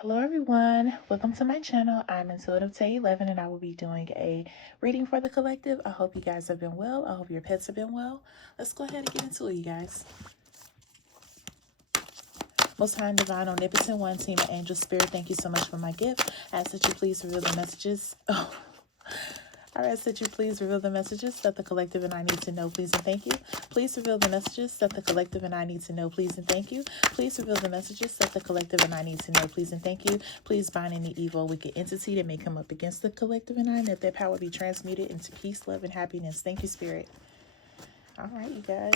Hello everyone, welcome to my channel. I'm Intuitive Tay 11 and I will be doing a reading for the collective. I hope you guys have been well. I hope your pets have been well. Let's go ahead and get into it, you guys. Most High and Divine Omnipotent One, Team of Angel Spirit, thank you so much for my gift. I ask that you please reveal the messages. I ask that you please reveal the messages that the collective and I need to know, please and thank you. Please reveal the messages that the collective and I need to know, please and thank you. Please reveal the messages that the collective and I need to know, please and thank you. Please bind any evil, wicked entity that may come up against the collective and I, and that their power be transmuted into peace, love, and happiness. Thank you, Spirit. All right, you guys.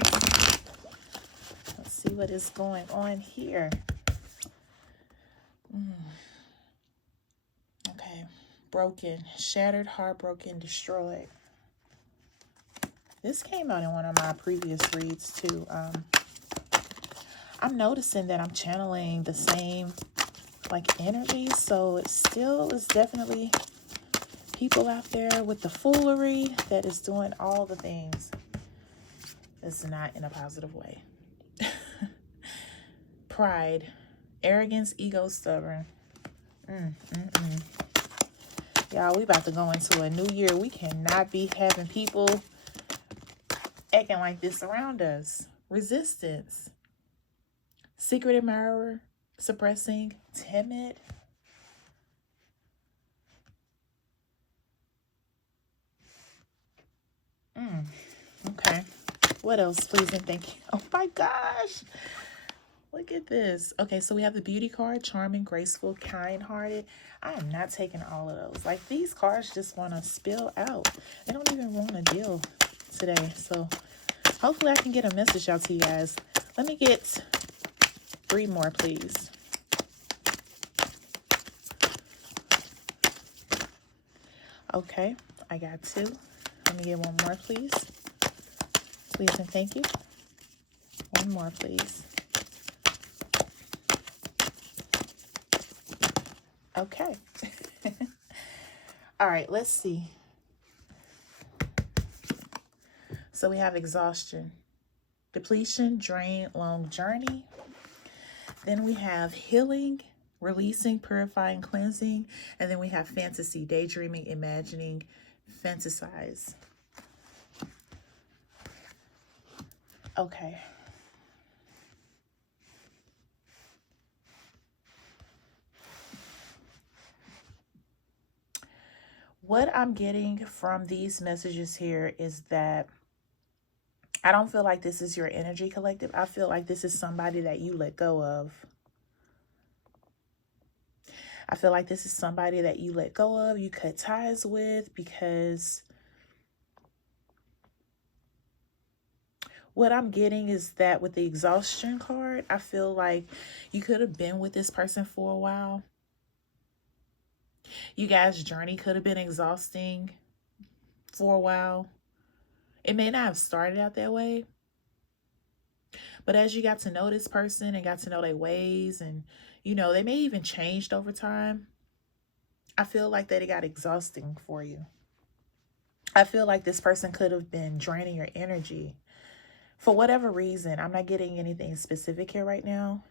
Let's see what is going on here. Okay. Broken, shattered, heartbroken, destroyed. This came out in one of my previous reads too. I'm noticing that I'm channeling the same energy, so it still is definitely people out there with the foolery that is doing all the things. It's not in a positive way. Pride, arrogance, ego, stubborn. Y'all, we about to go into a new year. We cannot be having people acting like this around us. Resistance. Secret admirer. Suppressing. Timid. Okay. What else, please and thank you. Oh my gosh. Look at this. Okay, so we have the beauty card. Charming, graceful, kind-hearted. I am not taking all of those. Like, these cards just want to spill out. They don't even want to deal today. So hopefully I can get a message out to you guys. Let me get 3 more, please. Okay, I got 2. Let me get 1 more, please. Please and thank you. 1 more, please. Okay. All right, let's see. So we have exhaustion, depletion, drain, long journey. Then we have healing, releasing, purifying, cleansing. And then we have fantasy, daydreaming, imagining, fantasize. Okay. What I'm getting from these messages here is that I don't feel like this is your energy, collective. I feel like this is somebody that you let go of. I feel like this is somebody that you let go of, you cut ties with, because what I'm getting is that with the exhaustion card, I feel like you could have been with this person for a while. You guys' journey could have been exhausting for a while. It may not have started out that way, but as you got to know this person and got to know their ways, and you know, they may even changed over time, I feel like that it got exhausting for you. I feel like this person could have been draining your energy for whatever reason. I'm not getting anything specific here right now.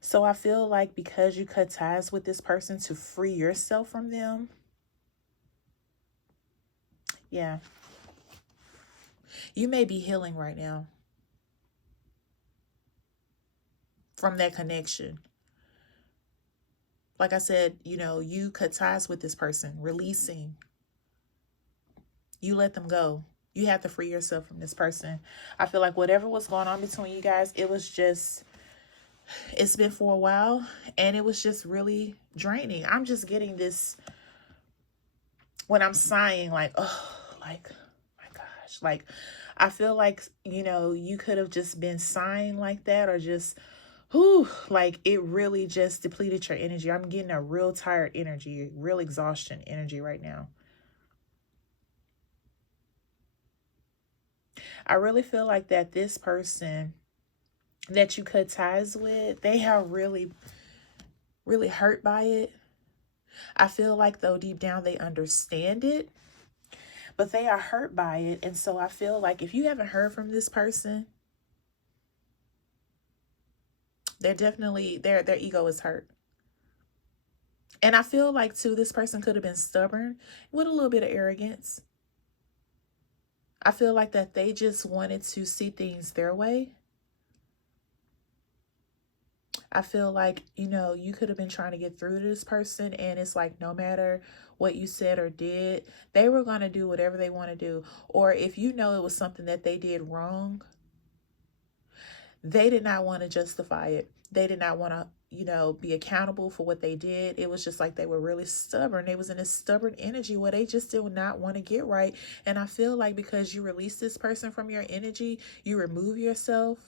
So I feel like because you cut ties with this person to free yourself from them, yeah, you may be healing right now from that connection. Like I said, you know, you cut ties with this person, releasing. You let them go. You have to free yourself from this person. I feel like whatever was going on between you guys, it's been for a while, and it was just really draining. I'm just getting this when I'm sighing, like, oh, like, my gosh. Like, I feel like, you know, you could have just been sighing like that, or just, whew, like, it really just depleted your energy. I'm getting a real tired energy, real exhaustion energy right now. I really feel like that this person that you cut ties with, they have really, really hurt by it. I feel like, though, deep down they understand it, but they are hurt by it. And so I feel like if you haven't heard from this person, they're definitely, their ego is hurt. And I feel like, too, this person could have been stubborn with a little bit of arrogance. I feel like that they just wanted to see things their way. I feel like, you could have been trying to get through to this person, and it's like no matter what you said or did, they were going to do whatever they want to do. Or if it was something that they did wrong, they did not want to justify it. They did not want to, be accountable for what they did. It was just like they were really stubborn. They was in a stubborn energy where they just did not want to get right. And I feel like because you release this person from your energy, you remove yourself.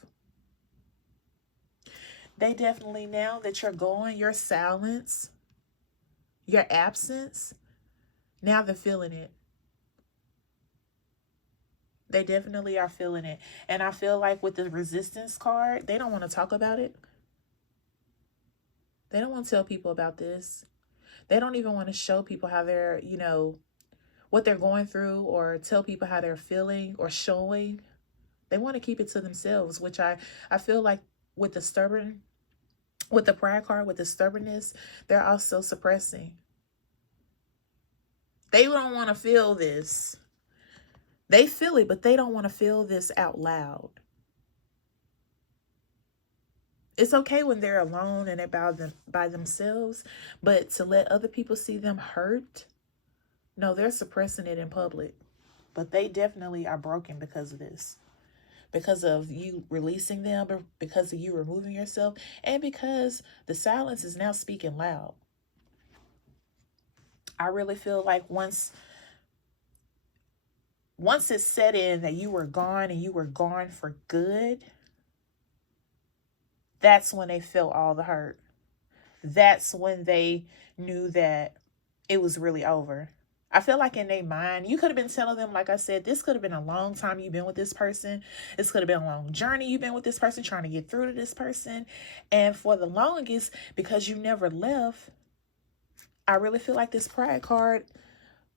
They definitely, now that you're going, your silence, your absence, now they're feeling it. They definitely are feeling it. And I feel like with the resistance card, they don't want to talk about it. They don't want to tell people about this. They don't even want to show people how they're, what they're going through, or tell people how they're feeling or showing. They want to keep it to themselves, which I feel like with the pride card, with the stubbornness, they're also suppressing. They don't want to feel this. They feel it, but they don't want to feel this out loud. It's okay when they're alone and they're by themselves, but to let other people see them hurt, no, they're suppressing it in public. But they definitely are broken because of this. Because of you releasing them, because of you removing yourself, and because the silence is now speaking loud. I really feel like once it's set in that you were gone, and you were gone for good, that's when they felt all the hurt. That's when they knew that it was really over. I feel like in their mind, you could have been telling them, like I said, this could have been a long time you've been with this person. This could have been a long journey you've been with this person, trying to get through to this person. And for the longest, because you never left, I really feel like this pride card,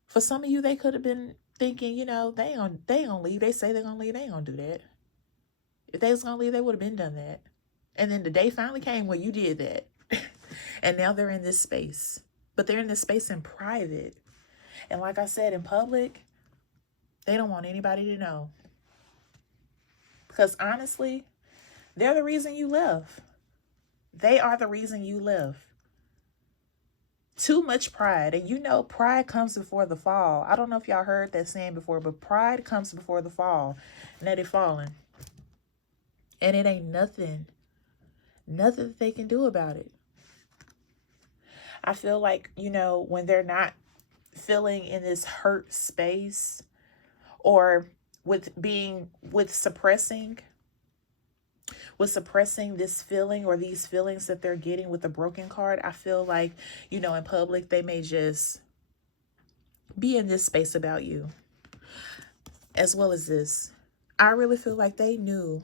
for some of you, they could have been thinking, they ain't gonna leave. They say they're gonna leave. They ain't gonna do that. If they was gonna leave, they would have been done that. And then the day finally came where you did that. And now they're in this space. But they're in this space in private. And like I said, in public, they don't want anybody to know. Because honestly, they're the reason you left. They are the reason you left. Too much pride. And pride comes before the fall. I don't know if y'all heard that saying before, but pride comes before the fall. Now they're falling. And it ain't nothing that they can do about it. I feel like, when they're not feeling in this hurt space, or with suppressing this feeling or these feelings that they're getting with the broken card, I feel like, in public, they may just be in this space about you. As well as this, I really feel like they knew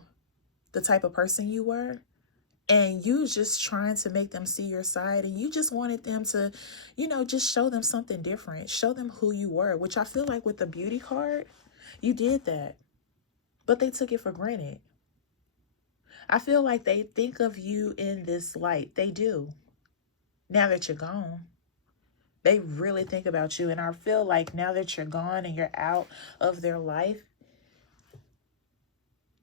the type of person you were, and you just trying to make them see your side, and you just wanted them to, just show them something different, show them who you were, which I feel like with the beauty card, you did that, but they took it for granted. I feel like they think of you in this light. They do. Now that you're gone, they really think about you. And I feel like now that you're gone and you're out of their life,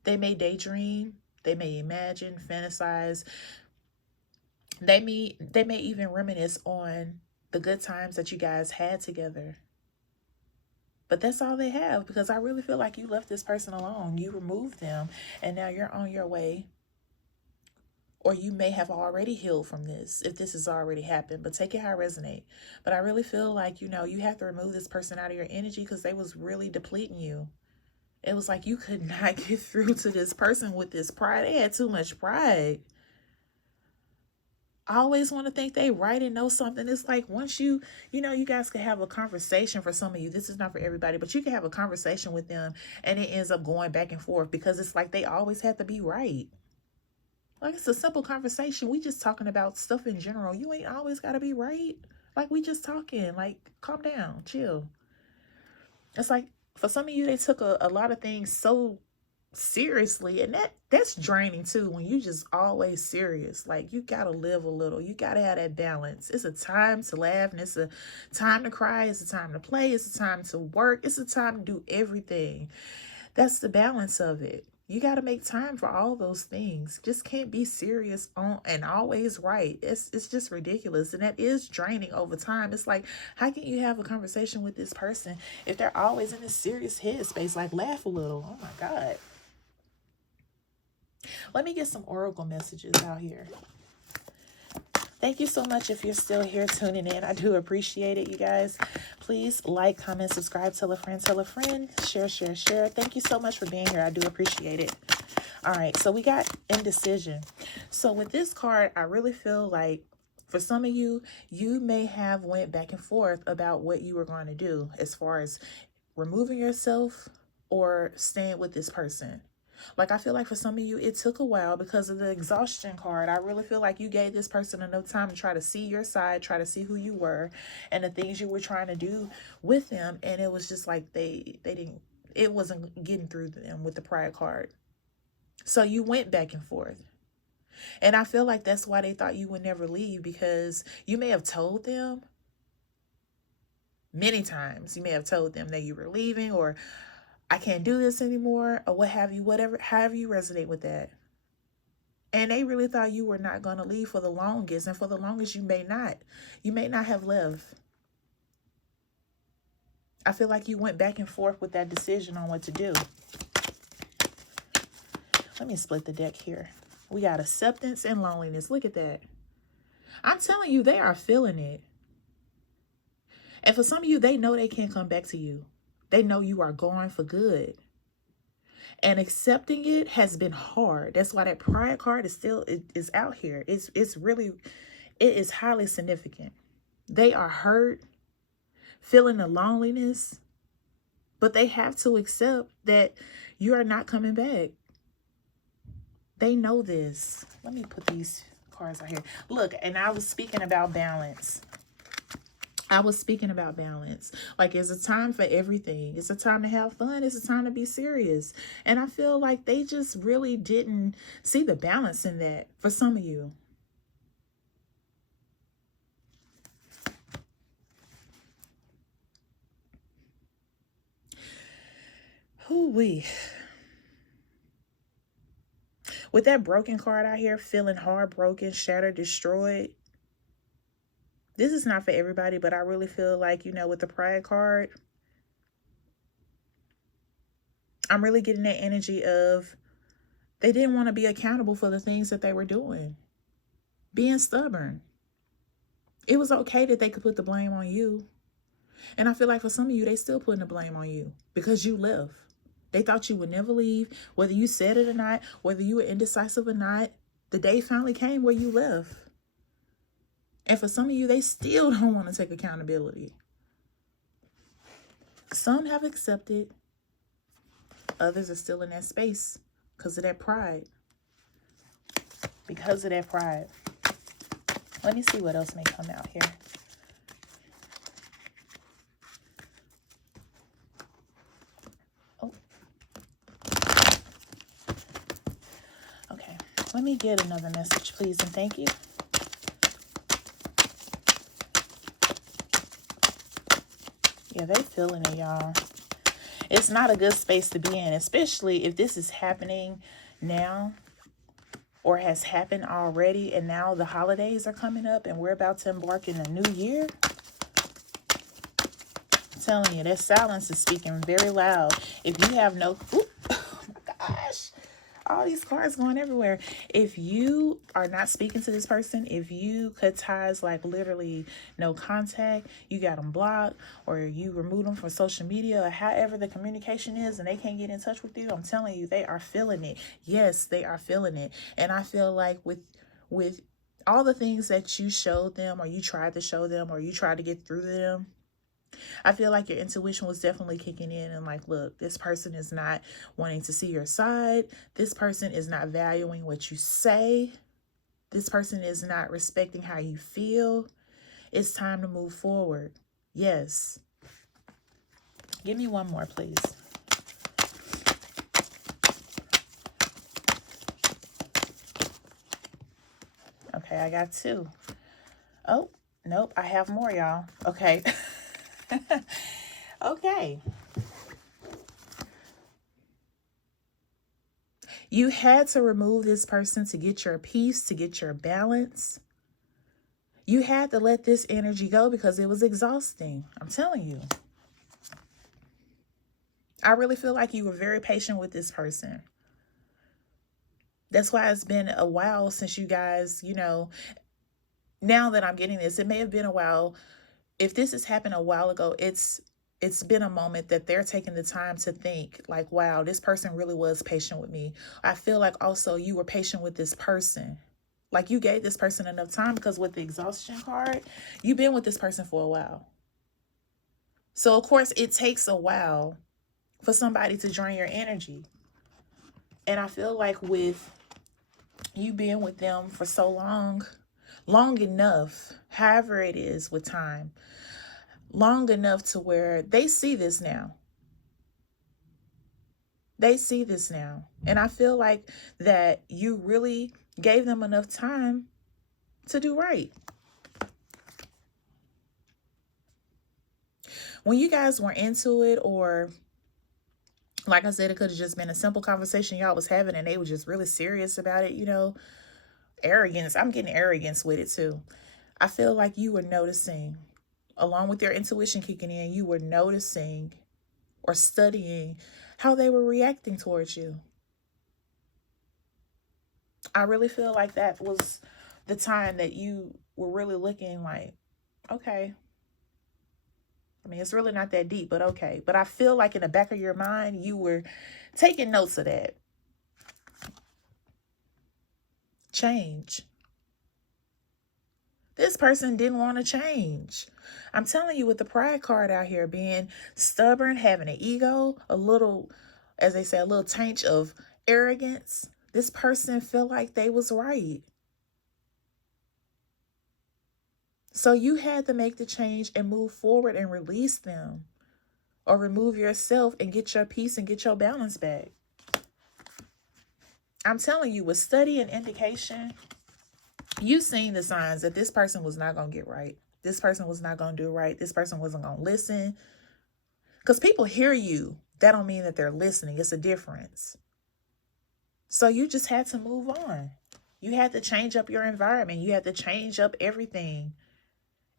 they may daydream, they may imagine, fantasize. They may even reminisce on the good times that you guys had together. But that's all they have, because I really feel like you left this person alone. You removed them, and now you're on your way. Or you may have already healed from this, if this has already happened, but take it how it resonate. But I really feel like, you have to remove this person out of your energy, because they was really depleting you. It was like you could not get through to this person with this pride. They had too much pride. I always want to think they right and know something. It's like once you guys can have a conversation. For some of you, this is not for everybody, but you can have a conversation with them, and it ends up going back and forth, because it's like they always have to be right. Like, it's a simple conversation. We just talking about stuff in general. You ain't always got to be right. Like, we just talking. Like, calm down, chill. It's like, for some of you, they took a lot of things so seriously, and that's draining too, when you just always serious. Like, you gotta live a little, you gotta have that balance. It's a time to laugh, and it's a time to cry, it's a time to play, it's a time to work, it's a time to do everything. That's the balance of it. You got to make time for all those things. Just can't be serious on and always right. It's just ridiculous, and that is draining over time. It's like, how can you have a conversation with this person if they're always in a serious headspace? Like, laugh a little. Oh my God. Let me get some oracle messages out here. Thank you so much if you're still here tuning in. I do appreciate it, you guys. Please like, comment, subscribe, tell a friend, share, share, share. Thank you so much for being here. I do appreciate it. All right, so we got indecision. So with this card, I really feel like for some of you, you may have went back and forth about what you were going to do as far as removing yourself or staying with this person. Like, I feel like for some of you, it took a while because of the exhaustion card. I really feel like you gave this person enough time to try to see your side, try to see who you were and the things you were trying to do with them. And it was just like it wasn't getting through to them with the pride card. So you went back and forth. And I feel like that's why they thought you would never leave, because you may have told them many times. You may have told them that you were leaving, or I can't do this anymore, or what have you, whatever, however you resonate with that. And they really thought you were not going to leave for the longest, and for the longest you may not. You may not have left. I feel like you went back and forth with that decision on what to do. Let me split the deck here. We got acceptance and loneliness. Look at that. I'm telling you, they are feeling it. And for some of you, they know they can't come back to you. They know you are gone for good. And accepting it has been hard. That's why that pride card is still is out here. It is highly significant. They are hurt, feeling the loneliness, but they have to accept that you are not coming back. They know this. Let me put these cards out here. Look, and I was speaking about balance. Like, it's a time for everything. It's a time to have fun. It's a time to be serious. And I feel like they just really didn't see the balance in that for some of you. Hoo-wee. With that broken card out here, feeling heartbroken, shattered, destroyed. This is not for everybody, but I really feel like, with the pride card, I'm really getting that energy of they didn't want to be accountable for the things that they were doing. Being stubborn. It was okay that they could put the blame on you. And I feel like for some of you, they still putting the blame on you because you left. They thought you would never leave, whether you said it or not, whether you were indecisive or not. The day finally came where you left. And for some of you, they still don't want to take accountability. Some have accepted. Others are still in that space because of that pride. Because of that pride. Let me see what else may come out here. Oh. Okay. Let me get another message, please, and thank you. Yeah, they feeling it, y'all. It's not a good space to be in, especially if this is happening now or has happened already, and now the holidays are coming up and we're about to embark in a new year. I'm telling you, that silence is speaking very loud. If you have no... Ooh, oh my gosh. All these cards going everywhere. If you are not speaking to this person, if you cut ties, like literally no contact, you got them blocked, or you remove them from social media, or however the communication is, and they can't get in touch with you, I'm telling you, they are feeling it. Yes, they are feeling it. And I feel like with all the things that you showed them, or you tried to show them, or you tried to get through to them, I feel like your intuition was definitely kicking in and like, look, this person is not wanting to see your side. This person is not valuing what you say. This person is not respecting how you feel. It's time to move forward. Yes. Give me one more, please. Okay, I got 2. Oh, nope, I have more, y'all. Okay. Okay. You had to remove this person to get your peace, to get your balance. You had to let this energy go because it was exhausting. I'm telling you. I really feel like you were very patient with this person. That's why it's been a while since you guys, now that I'm getting this, it may have been a while. If this has happened a while ago, it's been a moment that they're taking the time to think like, wow, this person really was patient with me. I feel like also you were patient with this person. Like you gave this person enough time because with the exhaustion card, you've been with this person for a while. So of course it takes a while for somebody to drain your energy. And I feel like with you being with them for so long enough, however it is with time, long enough to where they see this now. They see this now. And I feel like that you really gave them enough time to do right. When you guys were into it, or like I said, it could have just been a simple conversation y'all was having and they were just really serious about it, arrogance. I'm getting arrogance with it too. I feel like you were noticing, along with your intuition kicking in, you were noticing or studying how they were reacting towards you. I really feel like that was the time that you were really looking like, okay. I mean, it's really not that deep, but okay. But I feel like in the back of your mind, you were taking notes of that. Change. This person didn't want to change. I'm telling you, with the pride card out here, being stubborn, having an ego, a little, as they say, a little taint of arrogance, this person felt like they was right. So you had to make the change and move forward and release them, or remove yourself and get your peace and get your balance back. I'm telling you, with study and indication, you seen the signs that this person was not going to get right. This person was not going to do right. This person wasn't going to listen. Because people hear you. That don't mean that they're listening. It's a difference. So you just had to move on. You had to change up your environment. You had to change up everything.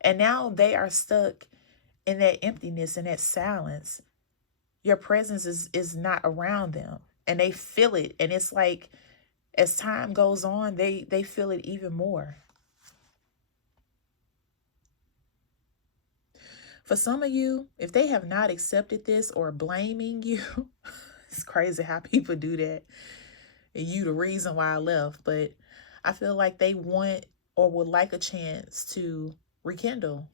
And now they are stuck in that emptiness and that silence. Your presence is not around them. And they feel it. And it's like, as time goes on, they feel it even more. For some of you, if they have not accepted this or blaming you, it's crazy how people do that. And you the reason why I left. But I feel like they want or would like a chance to rekindle.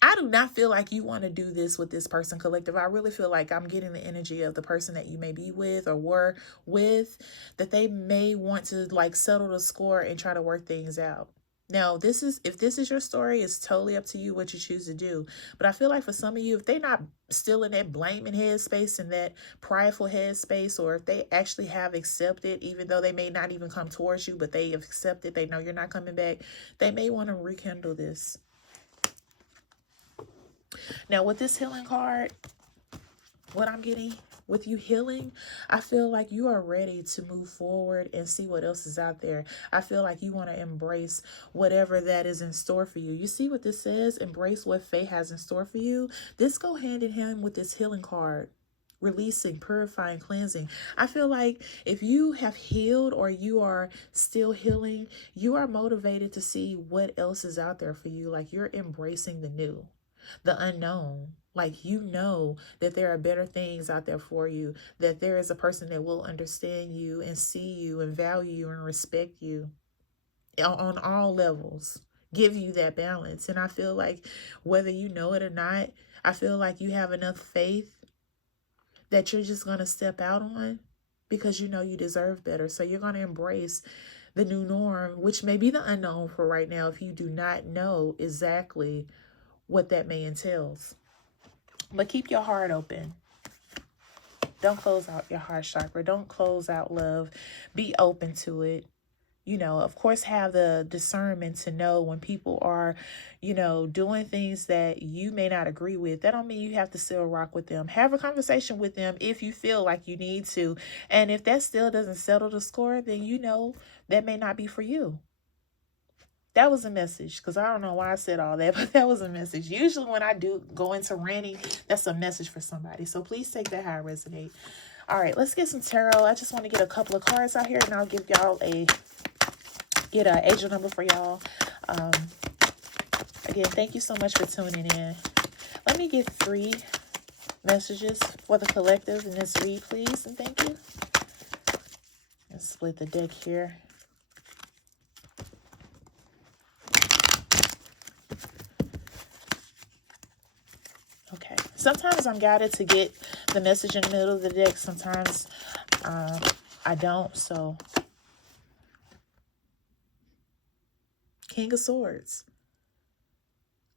I do not feel like you want to do this with this person, collective. I really feel like I'm getting the energy of the person that you may be with or were with, that they may want to like settle the score and try to work things out. Now, if this is your story, it's totally up to you what you choose to do. But I feel like for some of you, if they're not still in that blaming headspace and that prideful headspace, or if they actually have accepted, even though they may not even come towards you, but they have accepted, they know you're not coming back, they may want to rekindle this. Now, with this healing card, what I'm getting with you healing, I feel like you are ready to move forward and see what else is out there. I feel like you want to embrace whatever that is in store for you. You see what this says? Embrace what fate has in store for you. This go hand in hand with this healing card. Releasing, purifying, cleansing. I feel like if you have healed or you are still healing, you are motivated to see what else is out there for you. Like you're embracing the new, the unknown. Like you know that there are better things out there for you, that there is a person that will understand you and see you and value you and respect you on all levels, give you that balance. And I feel like whether you know it or not, I feel like you have enough faith that you're just going to step out on because you know you deserve better. So you're going to embrace the new norm, which may be the unknown for right now if you do not know exactly what that may entails. But keep your heart open. Don't close out your heart chakra. Don't close out love. Be open to it. of course, have the discernment to know when people are, doing things that you may not agree with. That don't mean you have to still rock with them. Have a conversation with them if you feel like you need to. And if that still doesn't settle the score, then that may not be for you. That was a message, because I don't know why I said all that, but that was a message. Usually when I do go into ranting, that's a message for somebody. So please take that how it resonates. All right, let's get some tarot. I just want to get a couple of cards out here, and I'll give y'all get an angel number for y'all. Again, thank you so much for tuning in. Let me get 3 messages for the collective in this read, please, and thank you. Let's split the deck here. Okay. Sometimes I'm guided to get the message in the middle of the deck. Sometimes I don't. So, King of Swords.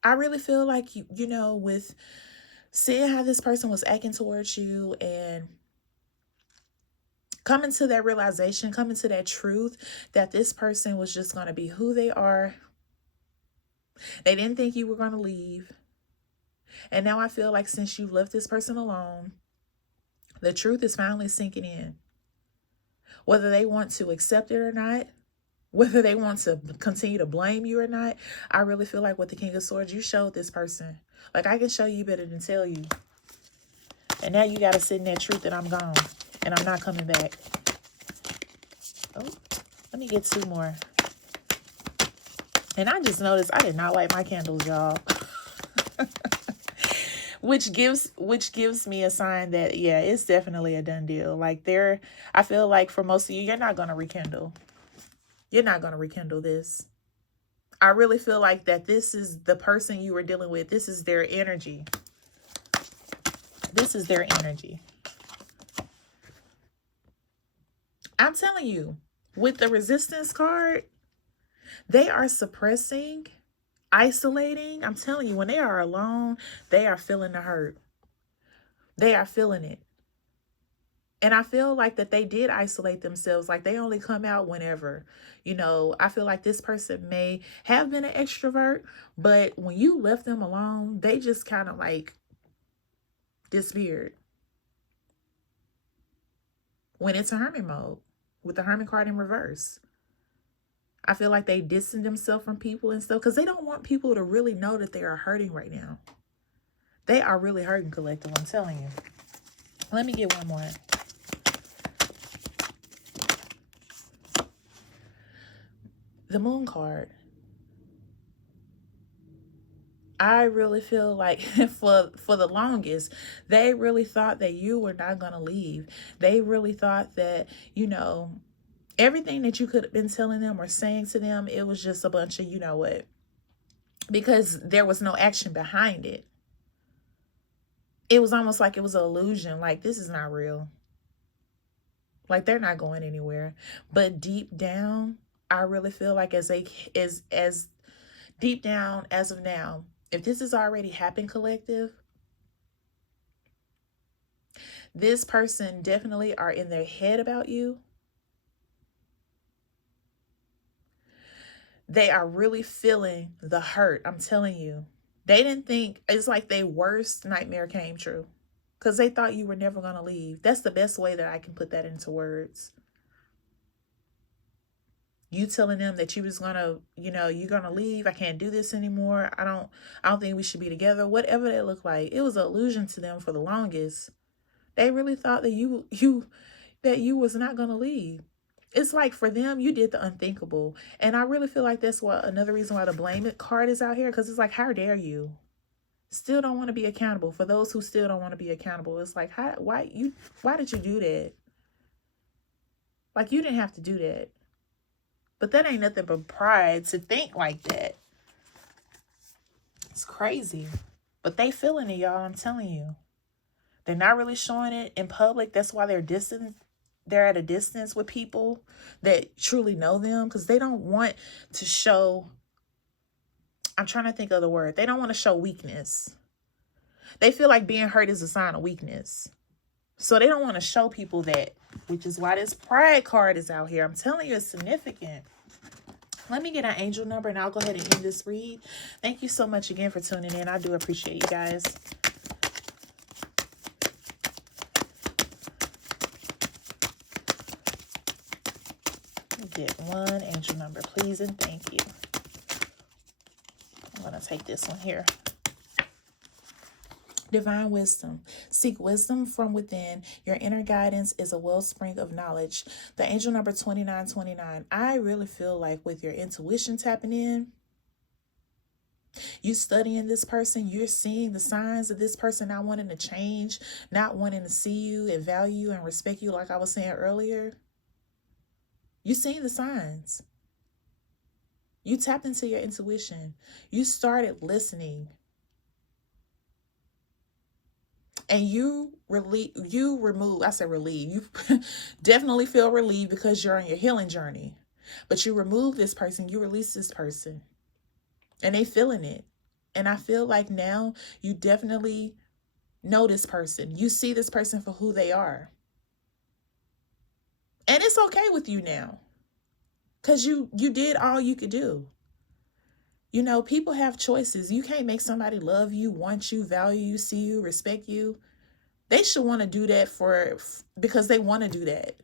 I really feel like, with seeing how this person was acting towards you and coming to that realization, coming to that truth that this person was just going to be who they are. They didn't think you were going to leave. And now I feel like since you've left this person alone, the truth is finally sinking in. Whether they want to accept it or not, whether they want to continue to blame you or not, I really feel like with the King of Swords, you showed this person. Like, I can show you better than tell you. And now you got to sit in that truth that I'm gone and I'm not coming back. Oh, let me get 2 more. And I just noticed I did not light my candles, y'all. Which gives me a sign that, yeah, it's definitely a done deal. Like, I feel like for most of you, you're not going to rekindle. You're not going to rekindle this. I really feel like that this is the person you were dealing with. This is their energy. This is their energy. I'm telling you, with the Resistance card, they are suppressing, isolating. I'm telling you, when they are alone, they are feeling the hurt. They are feeling it. And I feel like that they did isolate themselves. Like, they only come out whenever. I feel like this person may have been an extrovert, but when you left them alone, they just kind of like disappeared. Went into hermit mode with the Hermit card in reverse. I feel like they distanced themselves from people and stuff because they don't want people to really know that they are hurting right now. They are really hurting, collective, I'm telling you. Let me get one more. The Moon card. I really feel like for the longest, they really thought that you were not going to leave. They really thought that, everything that you could have been telling them or saying to them, it was just a bunch of, what? Because there was no action behind it. It was almost like it was an illusion. Like, this is not real. Like, they're not going anywhere. But deep down, I really feel like as deep down as of now, if this has already happened, collective, this person definitely are in their head about you. They are really feeling the hurt. I'm telling you. They didn't think, it's like their worst nightmare came true. Because they thought you were never going to leave. That's the best way that I can put that into words. You telling them that you was going to, you're going to leave. I can't do this anymore. I don't think we should be together. Whatever that looked like. It was an illusion to them for the longest. They really thought that you was not going to leave. It's like for them, you did the unthinkable. And I really feel like that's another reason why the blame it card is out here. Because it's like, how dare you? Still don't want to be accountable. For those who still don't want to be accountable, it's like, why did you do that? Like, you didn't have to do that. But that ain't nothing but pride to think like that. It's crazy. But they feeling it, y'all. I'm telling you. They're not really showing it in public. That's why they're distant. They're at a distance with people that truly know them. Because they don't want to show... I'm trying to think of the word. They don't want to show weakness. They feel like being hurt is a sign of weakness. So they don't want to show people that. Which is why this pride card is out here. I'm telling you, it's significant. Let me get an angel number and I'll go ahead and end this read. Thank you so much again for tuning in. I do appreciate you guys. Get one angel number, please, and thank you. I'm going to take this one here. Divine wisdom. Seek wisdom from within. Your inner guidance is a wellspring of knowledge. The angel number 2929. I really feel like with your intuition tapping in, you studying this person, you're seeing the signs of this person not wanting to change, not wanting to see you and value you and respect you like I was saying earlier. You seeing the signs. You tapped into your intuition. You started listening. And you definitely feel relieved because you're on your healing journey. But you remove this person, you release this person. And they feeling it. And I feel like now you definitely know this person. You see this person for who they are. And it's okay with you now. Because you did all you could do. You know, people have choices. You can't make somebody love you, want you, value you, see you, respect you. They should want to do that because they want to do that.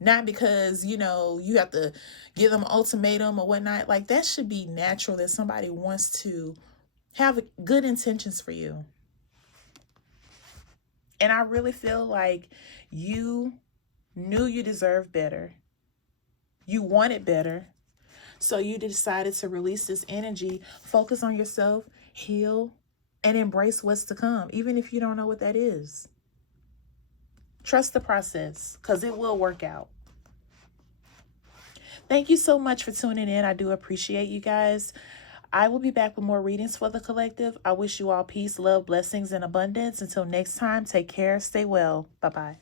Not because, you know, you have to give them an ultimatum or whatnot. Like, that should be natural that somebody wants to have good intentions for you. And I really feel like you knew you deserved better. You wanted better. So you decided to release this energy, focus on yourself, heal, and embrace what's to come, even if you don't know what that is. Trust the process, because it will work out. Thank you so much for tuning in. I do appreciate you guys. I will be back with more readings for the collective. I wish you all peace, love, blessings, and abundance. Until next time, take care, stay well. Bye-bye.